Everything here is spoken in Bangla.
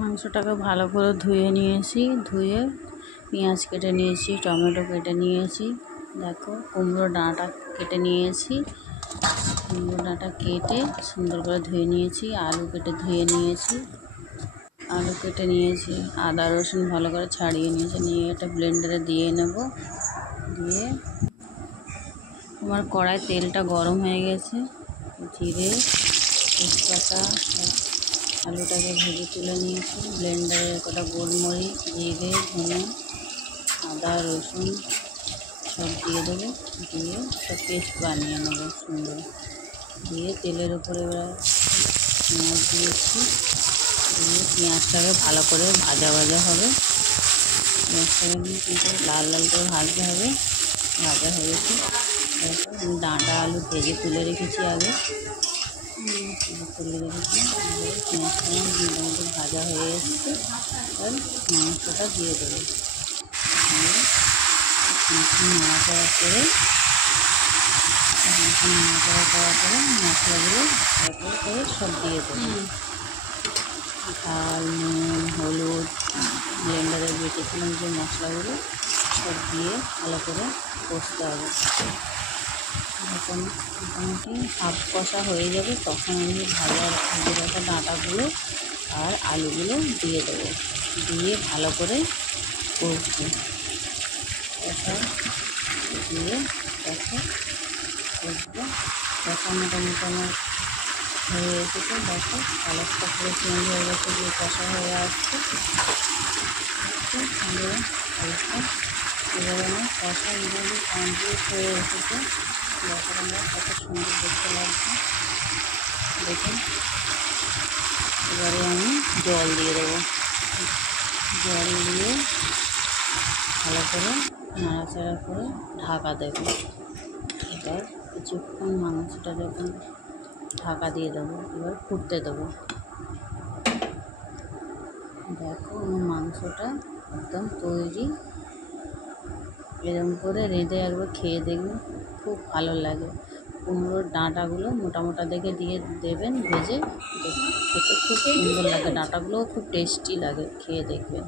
মাংসটাকে ভালো করে ধুয়ে নিয়েছি, ধুয়ে পেঁয়াজ কেটে নিয়েছি, টমেটো কেটে নিয়েছি। দেখো কুমড়ো ডাঁটা কেটে নিয়েছি, কুমড়ো ডাঁটা কেটে সুন্দর করে ধুয়ে নিয়েছি। আলু কেটে ধুয়ে নিয়েছি, আলু কেটে নিয়েছি। আদা রসুন ভালো করে ছাড়িয়ে নিয়েছি, নিয়ে এটা ব্লেন্ডারে দিয়ে নেব। দিয়ে আমার কড়াই তেলটা গরম হয়ে গেছে, জিরে তেজপাতা আলুটাকে ভেজে তুলে নিয়েছি। ব্লেন্ডারে কটা গোলমরিচ, জিরে, ধনে, আদা রসুন সব দিয়ে দেবো, দিয়ে সব পেস্ট বানিয়ে নেবো সুন্দর। দিয়ে তেলের উপরে এবার পেঁয়াজ দিয়েছি, দিয়ে পেঁয়াজটাকে ভালো করে ভাজা ভাজা হবে। পেঁয়াজটাকে কিন্তু লাল লাল করে ভাজতে হবে। ভাজা হয়ে গেছে, ডাঁটা আলু ভেজে তুলে রেখেছি আগে, তুলে রেখেছি। পেঁয়াজটা মোটামুটি ভাজা হয়ে এসছে, এবার মাংসটা দিয়ে দেবো। দিয়ে নাড়াচাড়া করে মশলাগুলো করে সব দিয়ে দেবো। ঝাল, নুন, হলুদ, ব্লেন্ডারে বেটেছিলাম যে মশলাগুলো সব দিয়ে ভালো করে কষতে হবে। যখন মোটামুটি হাফ কষা হয়ে যাবে তখন আমি ভেজে রাখা ডাঁটাগুলো আর আলুগুলো দিয়ে দেবো, দিয়ে ভালো করে কষবো। কষা দিয়ে কষা কষবো। কষা মোটামুটি আমার হয়ে এসেছে। দেখো কালারটা পুরো চেঞ্জ হয়ে গেছে, দিয়ে কষা হয়ে আসছে সুন্দর কালারটা। এবারে আমার কষা মোটামুটি কমপ্লিট হয়ে এসেছে। দেখো আমরা কত সুন্দর দেখতে লাগছে, দেখুন। এবারে আমি জল দিয়ে দেবো, জল দিয়ে ভালো করে নাড়াচাড়া করে ঢাকা দেবো। এবার কিছুক্ষণ মাংসটা যখন ঢাকা দিয়ে দেবো, এবার ফুটতে দেবো। দেখো আমার মাংসটা একদম তৈরি। এরকম করে রেঁধে একবার খেয়ে দেখবেন, খুব ভালো লাগে। কুমড়োর ডাঁটাগুলো মোটা মোটা দেখে দিয়ে দেবেন ভেজে, খেতে খুব সুন্দর লাগে। ডাঁটাগুলোও খুব টেস্টি লাগে, খেয়ে দেখবেন।